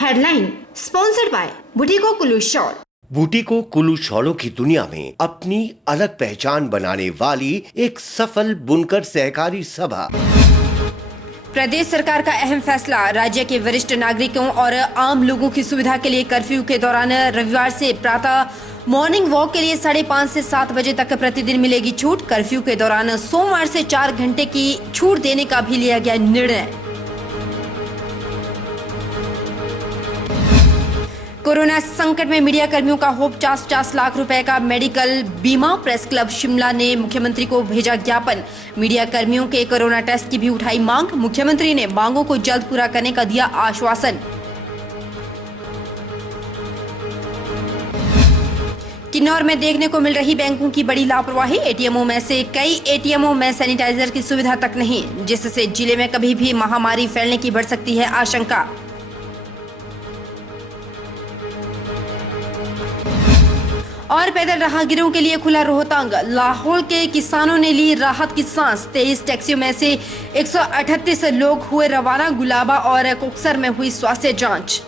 Headline sponsored by Butico Kullu shawl. Butico Kullu शॉलों की दुनिया में अपनी अलग पहचान बनाने वाली एक सफल बुनकर सहकारी सभा। प्रदेश सरकार का अहम फैसला, राज्य के वरिष्ठ नागरिकों और आम लोगों की सुविधा के लिए कर्फ्यू के दौरान रविवार से प्रातः मॉर्निंग वॉक के लिए 5:30 से 7 बजे तक प्रतिदिन मिलेगी छूट। कर्फ्यू के दौरान सोमवार से 4 घंटे की छूट देने का भी लिया गया निर्णय। कोरोना संकट में मीडिया कर्मियों का हो 50 लाख रुपए का मेडिकल बीमा। प्रेस क्लब शिमला ने मुख्यमंत्री को भेजा ज्ञापन। मीडिया कर्मियों के कोरोना टेस्ट की भी उठाई मांग। मुख्यमंत्री ने मांगों को जल्द पूरा करने का दिया आश्वासन। किन्नौर में देखने को मिल रही बैंकों की बड़ी लापरवाही। एटीएमओं में से कई एटीएमओं में सैनिटाइजर की सुविधा तक नहीं, जिससे जिले में कभी भी महामारी फैलने की बढ़ सकती है आशंका। और पैदल राहगीरों के लिए खुला रोहतांग। लाहौल के किसानों ने ली राहत की सांस। 23 टैक्सियों में से 138 लोग हुए रवाना। गुलाबा और कोकसर में हुई स्वास्थ्य जांच।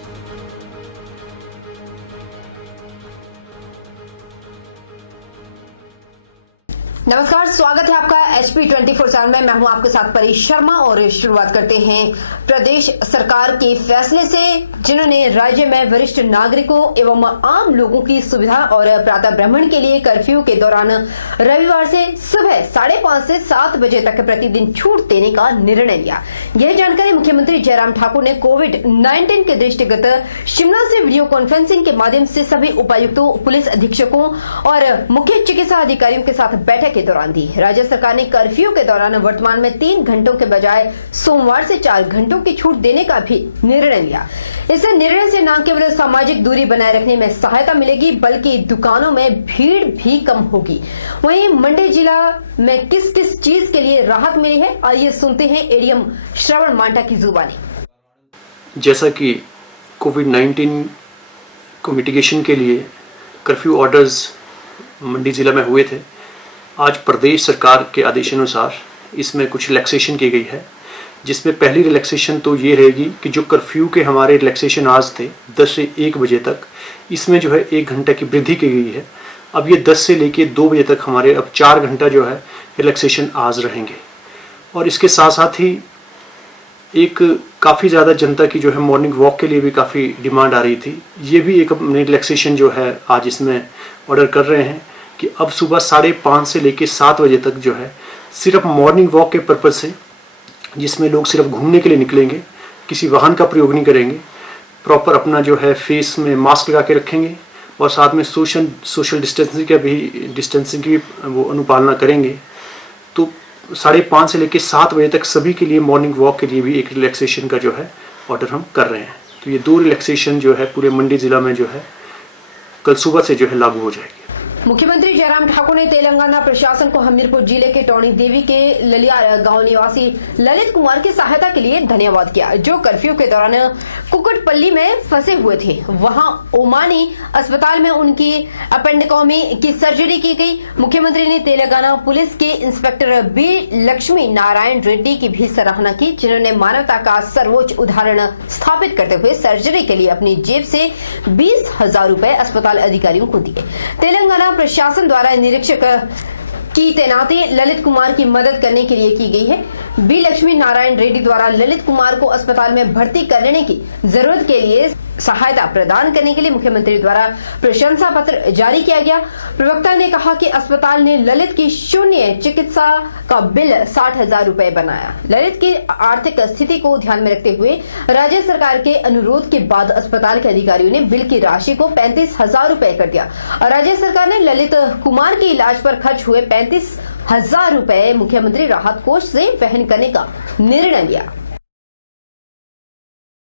नमस्कार, स्वागत है आपका HP 24/7 में। मैं हूं आपके साथ परी शर्मा और शुरुआत करते हैं प्रदेश सरकार के फैसले से, जिन्होंने राज्य में वरिष्ठ नागरिकों एवं आम लोगों की सुविधा और प्रातः भ्रमण के लिए कर्फ्यू के दौरान रविवार से सुबह 5:30 से 7 बजे तक प्रतिदिन छूट देने का निर्णय लिया। यह जानकारी मुख्यमंत्री जयराम ठाकुर ने कोविड-19 के दृष्टिगत शिमला से वीडियो कॉन्फ्रेंसिंग के माध्यम से सभी उपायुक्तों, पुलिस अधीक्षकों और मुख्य चिकित्सा अधिकारियों के साथ बैठक के दौरान दी। राज्य सरकार ने कर्फ्यू के दौरान वर्तमान में 3 घंटों के बजाय सोमवार से 4 घंटों की छूट देने का भी निर्णय लिया। इस निर्णय से न केवल सामाजिक दूरी बनाए रखने में सहायता मिलेगी, बल्कि दुकानों में भीड़ भी कम होगी। वहीं मंडी जिला में किस किस चीज के लिए राहत मिली है, आइए सुनते हैं एडीएम श्रवण मांटा की जुबानी। जैसा कि कोविड-19 को मिटिगेशन के लिए कर्फ्यू ऑर्डर्स मंडी जिला में हुए थे, आज प्रदेश सरकार के आदेशानुसार इसमें कुछ रिलैक्सेशन की गई है, जिसमें पहली रिलैक्सेशन तो ये रहेगी कि जो कर्फ्यू के हमारे रिलैक्सेशन आज थे 10 से 1 बजे तक, इसमें जो है 1 घंटा की वृद्धि की गई है। अब ये 10 से लेके 2 बजे तक हमारे अब 4 घंटा जो है रिलैक्सेशन आज रहेंगे। और इसके साथ साथ ही एक काफ़ी ज़्यादा जनता की जो है मॉर्निंग वॉक के लिए भी काफ़ी डिमांड आ रही थी। ये भी एक अपनी रिलैक्सेशन जो है आज इसमें ऑर्डर कर रहे हैं कि अब सुबह 5:30 से लेकर 7 बजे तक जो है सिर्फ मॉर्निंग वॉक के पर्पज़ से, जिसमें लोग सिर्फ घूमने के लिए निकलेंगे, किसी वाहन का प्रयोग नहीं करेंगे, प्रॉपर अपना जो है फेस में मास्क लगा के रखेंगे और साथ में सोशल डिस्टेंसिंग की भी वो अनुपालना करेंगे। तो 5:30 से लेकर 7 बजे तक सभी के लिए मॉर्निंग वॉक के लिए भी एक रिलैक्सेशन का जो है ऑर्डर हम कर रहे हैं। तो ये 2 रिलैक्सेशन जो है पूरे मंडी जिला में जो है कल सुबह से जो है लागू हो जाएगी। मुख्यमंत्री जयराम ठाकुर ने तेलंगाना प्रशासन को हमीरपुर जिले के टोनी देवी के ललियार गांव निवासी ललित कुमार की सहायता के लिए धन्यवाद किया, जो कर्फ्यू के दौरान कुकुटपल्ली में फंसे हुए थे। वहां ओमानी अस्पताल में उनकी अपेंडिकोमी की सर्जरी की गई। मुख्यमंत्री ने तेलंगाना पुलिस के इंस्पेक्टर बी लक्ष्मी नारायण रेड्डी की भी सराहना की, जिन्होंने मानवता का सर्वोच्च उदाहरण स्थापित करते हुए सर्जरी के लिए अपनी जेब से 20,000 रुपए अस्पताल अधिकारियों को दिए। तेलंगाना प्रशासन द्वारा निरीक्षक की तैनाती ललित कुमार की मदद करने के लिए की गई है। बी लक्ष्मी नारायण रेड्डी द्वारा ललित कुमार को अस्पताल में भर्ती करने की जरूरत के लिए सहायता प्रदान करने के लिए मुख्यमंत्री द्वारा प्रशंसा पत्र जारी किया गया। प्रवक्ता ने कहा कि अस्पताल ने ललित की शून्य चिकित्सा का बिल 60,000 रुपए बनाया। ललित की आर्थिक स्थिति को ध्यान में रखते हुए राज्य सरकार के अनुरोध के बाद अस्पताल के अधिकारियों ने बिल की राशि को 35,000 रुपए कर दिया और राज्य सरकार ने ललित कुमार के इलाज पर खर्च हुए 35,000 रुपए मुख्यमंत्री राहत कोष से वहन करने का निर्णय लिया।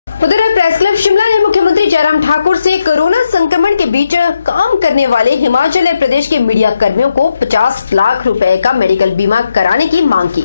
उधर प्रेस क्लब शिमला ने मुख्यमंत्री जयराम ठाकुर से कोरोना संक्रमण के बीच काम करने वाले हिमाचल प्रदेश के मीडिया कर्मियों को 50 लाख रुपए का मेडिकल बीमा कराने की मांग की।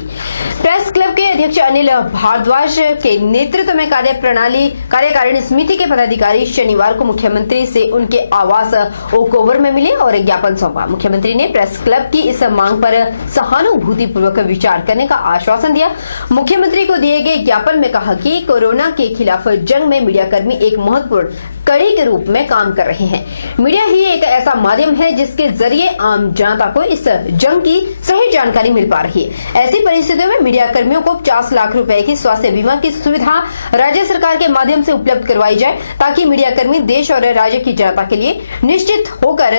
प्रेस क्लब के अध्यक्ष अनिल भारद्वाज के नेतृत्व में कार्यकारिणी समिति के पदाधिकारी शनिवार को मुख्यमंत्री से उनके आवास ओक ओवर में मिले और ज्ञापन सौंपा। मुख्यमंत्री ने प्रेस क्लब की इस मांग पर सहानुभूतिपूर्वक विचार करने का आश्वासन दिया। मुख्यमंत्री को दिए गए ज्ञापन में कहा कि कोरोना के खिलाफ जंग में मीडियाकर्मी एक महत्वपूर्ण कड़ी के रूप में काम कर रहे हैं। मीडिया ही एक ऐसा माध्यम है जिसके जरिए आम जनता को इस जंग की सही जानकारी मिल पा रही है। ऐसी परिस्थितियों में मीडिया कर्मियों को 50 लाख रुपए की स्वास्थ्य बीमा की सुविधा राज्य सरकार के माध्यम से उपलब्ध करवाई जाए, ताकि मीडिया कर्मी देश और राज्य की जनता के लिए निश्चित होकर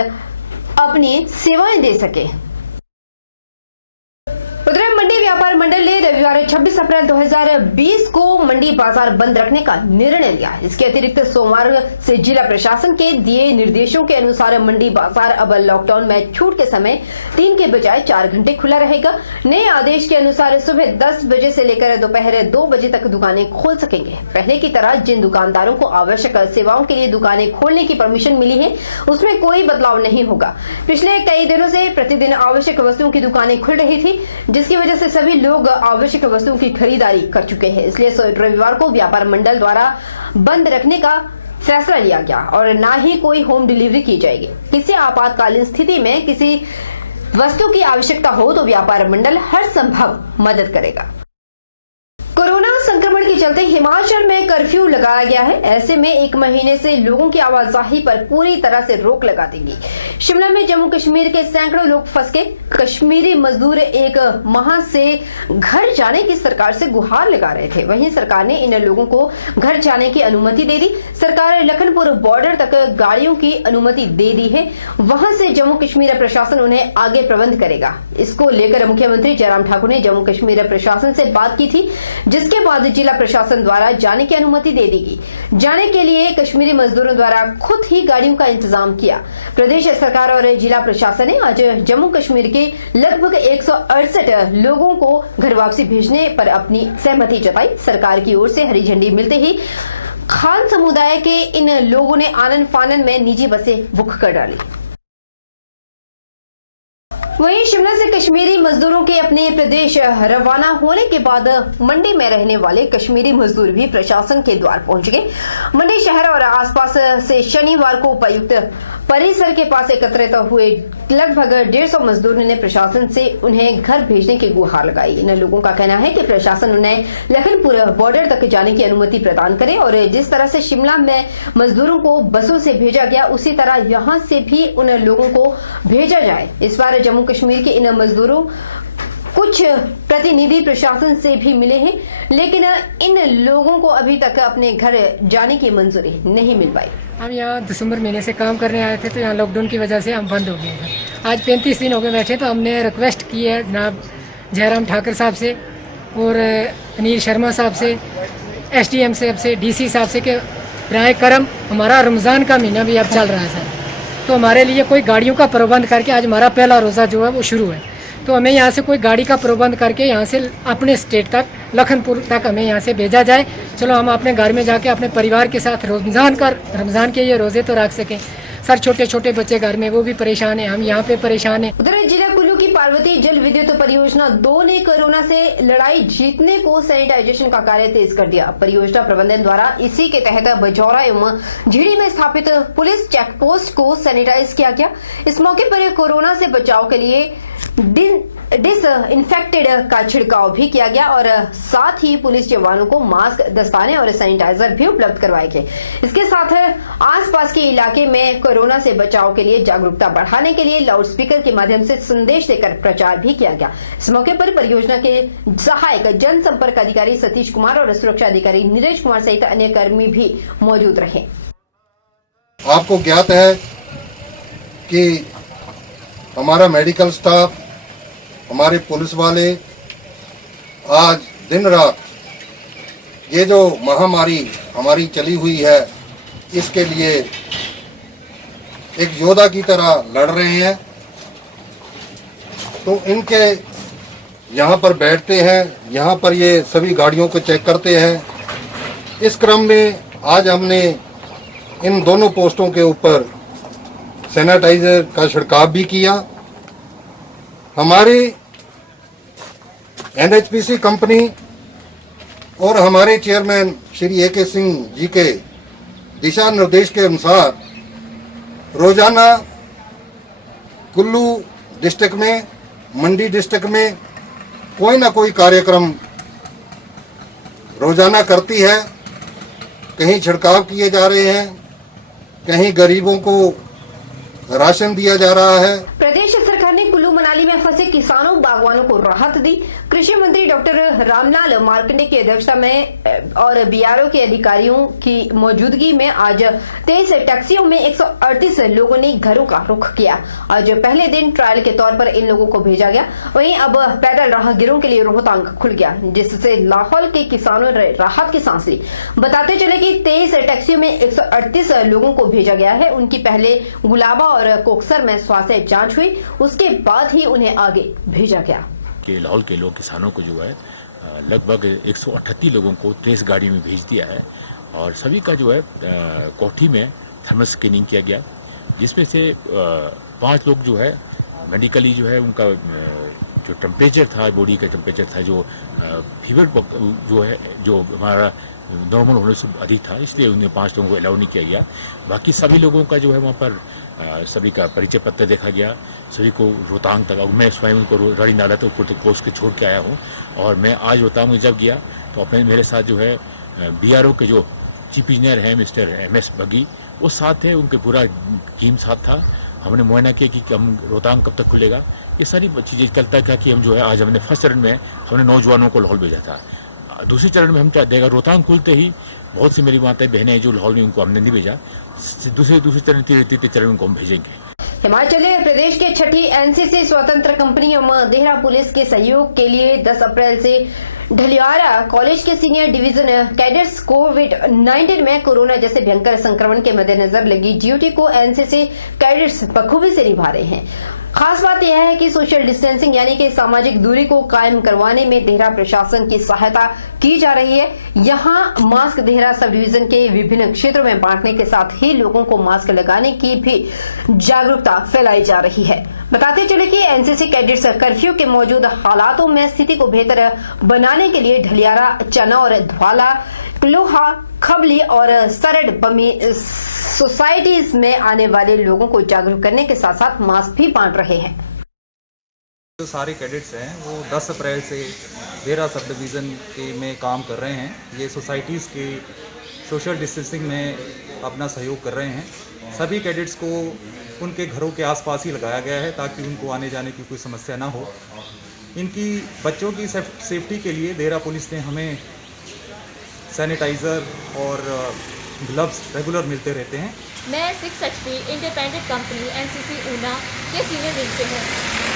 अपनी सेवाएं दे सके। उधर मंडी व्यापार मंडल ने रविवार 26 अप्रैल 2020 को मंडी बाजार बंद रखने का निर्णय लिया। इसके अतिरिक्त सोमवार से जिला प्रशासन के दिए निर्देशों के अनुसार मंडी बाजार अब लॉकडाउन में छूट के समय 3 के बजाय 4 घंटे खुला रहेगा। नए आदेश के अनुसार सुबह 10 बजे से लेकर दोपहर 2 बजे तक दुकानें खोल सकेंगे। पहले की तरह जिन दुकानदारों को आवश्यक सेवाओं के लिए दुकानें खोलने की परमिशन मिली है, उसमें कोई बदलाव नहीं होगा। पिछले कई दिनों से प्रतिदिन आवश्यक वस्तुओं की दुकानें खुल रही थी, जिसकी वजह से सभी लोग आवश्यक वस्तुओं की खरीदारी कर चुके हैं। इसलिए रविवार को व्यापार मंडल द्वारा बंद रखने का फैसला लिया गया और न ही कोई होम डिलीवरी की जाएगी। किसी आपातकालीन स्थिति में किसी वस्तु की आवश्यकता हो तो व्यापार मंडल हर संभव मदद करेगा। कोरोना संक्रमण के चलते हिमाचल में कर्फ्यू लगाया गया है। ऐसे में 1 महीने से लोगों की आवाजाही पर पूरी तरह से रोक लगा देगी। शिमला में जम्मू कश्मीर के सैकड़ों लोग फंस गए। कश्मीरी मजदूर एक माह से घर जाने की सरकार से गुहार लगा रहे थे। वहीं सरकार ने इन लोगों को घर जाने की अनुमति दे दी। सरकार लखनपुर बॉर्डर तक गाड़ियों की अनुमति दे दी है। वहां से जम्मू कश्मीर प्रशासन उन्हें आगे प्रबंध करेगा। इसको लेकर मुख्यमंत्री जयराम ठाकुर ने जम्मू कश्मीर प्रशासन से बात की थी, जिसके बाद जिला प्रशासन द्वारा जाने की अनुमति दे दी गई। जाने के लिए कश्मीरी मजदूरों द्वारा खुद ही गाड़ियों का इंतजाम किया। प्रदेश सरकार और जिला प्रशासन ने आज जम्मू कश्मीर के लगभग 168 लोगों को घर वापसी भेजने पर अपनी सहमति जताई। सरकार की ओर से हरी झंडी मिलते ही खान समुदाय के इन लोगों ने आनन फानन में निजी बसें बुक कर डाली। वहीं शिमला से कश्मीरी मजदूरों के अपने प्रदेश रवाना होने के बाद मंडी में रहने वाले कश्मीरी मजदूर भी प्रशासन के द्वार पहुंच गए। मंडी शहर और आसपास से शनिवार को उपायुक्त परिसर के पास एकत्रित हुए लगभग 150 मजदूरों ने प्रशासन से उन्हें घर भेजने की गुहार लगाई। इन लोगों का कहना है कि प्रशासन उन्हें लखनपुर बॉर्डर तक जाने की अनुमति प्रदान करे और जिस तरह से शिमला में मजदूरों को बसों से भेजा गया, उसी तरह यहां से भी उन लोगों को भेजा जाए। इस बार जम्मू कश्मीर के इन मजदूरों कुछ प्रतिनिधि प्रशासन से भी मिले हैं, लेकिन इन लोगों को अभी तक अपने घर जाने की मंजूरी नहीं मिल पाई। हम यहाँ दिसंबर महीने से काम करने आए थे, तो यहाँ लॉकडाउन की वजह से हम बंद हो गए थे। आज 35 दिन हो गए बैठे, तो हमने रिक्वेस्ट की है जनाब जयराम ठाकुर साहब से और अनिल शर्मा साहब से, SDM साहब से, DC साहब से कि बराए करम हमारा रमज़ान का महीना भी अब चल रहा है, तो हमारे लिए कोई गाड़ियों का प्रबंध करके आज हमारा पहला रोज़ा जो है वो शुरू है, तो हमें यहाँ से कोई गाड़ी का प्रबंध करके यहाँ से अपने स्टेट तक लखनपुर तक हमें यहाँ से भेजा जाए। चलो हम अपने घर में जाके अपने परिवार के साथ रमज़ान के ये रोज़े तो रख सकें। सर छोटे छोटे बच्चे घर में, वो भी परेशान है, हम यहाँ पे परेशान है। उधर जिला कुल्लू की पार्वती जल विद्युत परियोजना 2 ने कोरोना से लड़ाई जीतने को सैनिटाइजेशन का कार्य तेज कर दिया। परियोजना प्रबंधन द्वारा इसी के तहत बजौरा एवं झीड़ी में स्थापित पुलिस चेक पोस्ट को सैनिटाइज किया गया। इस मौके पर कोरोना से बचाव के लिए डिसइंफेक्टेड का छिड़काव भी किया गया और साथ ही पुलिस जवानों को मास्क, दस्ताने और सैनिटाइजर भी उपलब्ध करवाए गए। इसके साथ आसपास के इलाके में कोरोना से बचाव के लिए जागरूकता बढ़ाने के लिए लाउडस्पीकर के माध्यम से संदेश देकर प्रचार भी किया गया। इस मौके पर परियोजना के सहायक जनसंपर्क अधिकारी सतीश कुमार और सुरक्षा अधिकारी नीरज कुमार सहित अन्य कर्मी भी मौजूद रहे। आपको ज्ञात है कि हमारा मेडिकल स्टाफ, हमारे पुलिस वाले आज दिन रात ये जो महामारी हमारी चली हुई है, इसके लिए एक योद्धा की तरह लड़ रहे हैं। तो इनके यहाँ पर बैठते हैं, यहाँ पर ये सभी गाड़ियों को चेक करते हैं। इस क्रम में आज हमने इन दोनों पोस्टों के ऊपर सैनिटाइजर का छिड़काव भी किया। हमारी NHPC कंपनी और हमारे चेयरमैन श्री AK सिंह जी के दिशा निर्देश के अनुसार रोजाना कुल्लू डिस्ट्रिक्ट में, मंडी डिस्ट्रिक्ट में कोई ना कोई कार्यक्रम रोजाना करती है कहीं छिड़काव किए जा रहे हैं, कहीं गरीबों को राशन दिया जा रहा है। प्रदेश सरकार ने कुल्लू मनाली में फंसे किसानों बागवानों को राहत दी। कृषि मंत्री डॉक्टर रामलाल मार्कंडे की अध्यक्षता में और बीआरओ के अधिकारियों की मौजूदगी में आज 23 टैक्सियों में 138 लोगों ने घरों का रुख किया। आज पहले दिन ट्रायल के तौर पर इन लोगों को भेजा गया। वहीं अब पैदल राहगीरों के लिए रोहतांग खुल गया, जिससे लाहौल के किसानों ने राहत की सांस ली। बताते चले कि 23 टैक्सियों में 138 लोगों को भेजा गया है। उनकी पहले गुलाबा और कोकसर में स्वास्थ्य जांच हुई, उसके बाद ही उन्हें आगे भेजा गया। कि लाहौल के लोग किसानों को जो है लगभग 138 लोगों को 23 गाड़ियों में भेज दिया है और सभी का जो है कोठी में थर्मल स्क्रीनिंग किया गया, जिसमें से 5 लोग जो है मेडिकली जो है उनका जो टेम्परेचर था, बॉडी का टेम्परेचर था, जो फीवर जो है जो हमारा नॉर्मल होने से अधिक था, इसलिए उन्हें 5 लोगों को अलाउ नहीं किया गया। बाकी सभी लोगों का जो है वहाँ पर सभी का परिचय पत्र देखा गया, सभी को रोहतांग तक। मैं स्वयं उनको रानी नाला तक कोस के छोड़ के आया हूँ और मैं आज रोहतांग में जब गया तो अपने मेरे साथ जो है बीआरओ के जो चीफ इंजीनियर हैं मिस्टर MS बगी, वो साथ थे, उनके पूरा टीम साथ था। हमने मुआयना किया कि हम रोहतांग कब तक खुलेगा, ये सारी चीज़ें चलता है कि हम जो है आज हमने फर्स्ट चरण में हमने नौजवानों को लाहौल भेजा था। दूसरे चरण में हम क्या देगा, रोहतांग खुलते ही बहुत सी मेरी माताएं बहनें जो लाहौल में, उनको हमने नहीं भेजा। दूसरे चरण तीसरे चरण उनको हम भेजेंगे। हिमाचल प्रदेश के छठी एनसीसी स्वतंत्र कंपनी एवं देहरा पुलिस के सहयोग के लिए 10 अप्रैल से ढलियारा कॉलेज के सीनियर डिवीजन कैडेट्स कोविड-19 में कोरोना जैसे भयंकर संक्रमण के मद्देनजर लगी ड्यूटी को एनसीसी कैडेट्स बखूबी से निभा रहे हैं। खास बात यह है कि सोशल डिस्टेंसिंग यानी कि सामाजिक दूरी को कायम करवाने में देहरा प्रशासन की सहायता की जा रही है। यहां मास्क देहरा सब डिवीजन के विभिन्न क्षेत्रों में बांटने के साथ ही लोगों को मास्क लगाने की भी जागरूकता फैलाई जा रही है। बताते चले कि एनसीसी कैडेट्स कर्फ्यू के मौजूद हालातों में स्थिति को बेहतर बनाने के लिए ढलियारा, चनौर, ध्वाला, लोहा, खबली और सरड बमी सोसाइटीज में आने वाले लोगों को जागरूक करने के साथ साथ मास्क भी बांट रहे हैं। जो सारे कैडेट्स हैं वो 10 अप्रैल से देहरा सब डिवीज़न के में काम कर रहे हैं। ये सोसाइटीज़ के सोशल डिस्टेंसिंग में अपना सहयोग कर रहे हैं। सभी कैडेट्स को उनके घरों के आसपास ही लगाया गया है ताकि उनको आने जाने की कोई समस्या ना हो। इनकी बच्चों की सेफ्टी के लिए देहरा पुलिस ने हमें सैनिटाइज़र और ग्लव्स रेगुलर मिलते रहते हैं। मैं 6 HP independent company NCC Una के सीनियर विंग से हूँ।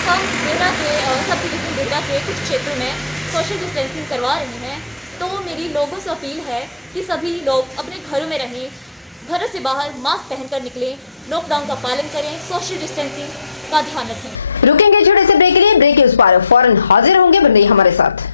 हम देहरा के सब डिवीजन देहरा के कुछ क्षेत्रों में सोशल डिस्टेंसिंग करवा रहे हैं, तो मेरी लोगों से अपील है कि सभी लोग अपने घरों में रहें, घरों से बाहर मास्क पहनकर निकलें, लॉकडाउन का पालन करें, सोशल डिस्टेंसिंग का ध्यान रखें। रुकेंगे छोटे से ब्रेक के लिए, ब्रेक के उस पार फौरन हाजिर होंगे, बन रही हमारे साथ।